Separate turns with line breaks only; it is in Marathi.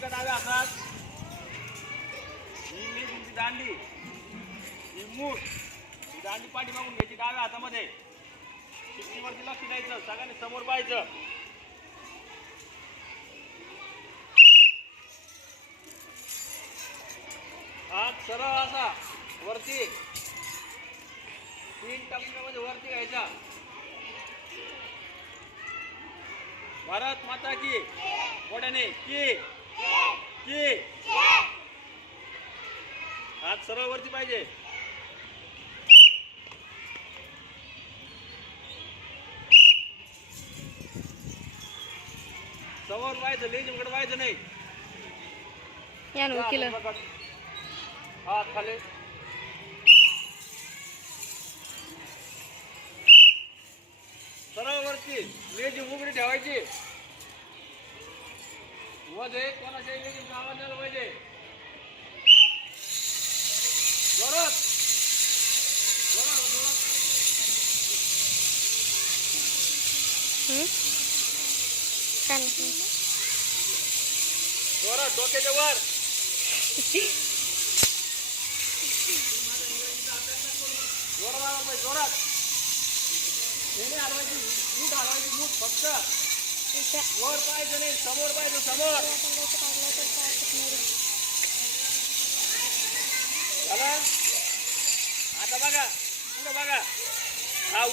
का डाव्या हातात ही मी तुमची दांडी. ही मूठ. ही दांडी पाठी मागून घ्यायची डाव्या हातामध्ये. शिट्टीवरती लक्ष द्यायचं सगळ्यांनी समोर पाहायचं. हात सरळ असा वरती. तीन टप्प्यामध्ये वरती घ्यायचा. भारत माता की मोठ्याने की? की? हात सरळ वरती पाहिजे. समोर व्हायचं लेजिमकडे व्हायचं नाही.
या ना वकील
हात खाली. सरळ वरती लेजिम उघडी ठेवायची. लेजिमचा आवाज झाला पाहिजे. जोरात. जोरात जोरात. जोरात डोक्याच्या वर. जोरात जोरात. नेहमी हलवायची मूठ हलवायची मूठ फक्त. वर पाहिजे नाही समोर पाहिजे समोर झालं आता बघा पुढे बघा हा